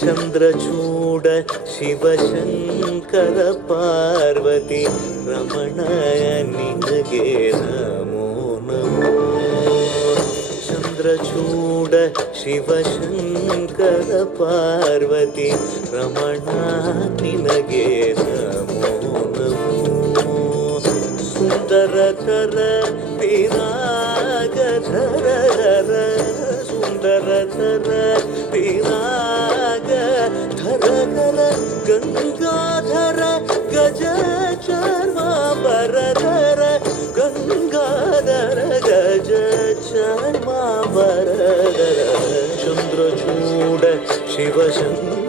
ಚಂದ್ರಚೂಡ ಶಿವಶಂಕರ ಪಾರ್ವತಿ ರಮಣಯ ನಿನಗೆ ನಮೋ ನಮೋ. ಚಂದ್ರಚೂಡ ಶಿವಶಂಕರ ಪಾರ್ವತಿ ರಮಣ ನಿನಗೆ ನಮೋ ನಮೋ. ಸುಂದರತರ ವಿರಾಗಧರ ಸುಂದರತರ ವಿರಾಗ ಧರ ಗಂಗಾಧರ ಗಜ ಚರ್ಮಾಂಬರಧರ ಗಂಗಾಧರ ಗಜ ಚರ್ಮಾಂಬರಧರ. ಚಂದ್ರಚೂಡ ಶಿವಶಂಕರ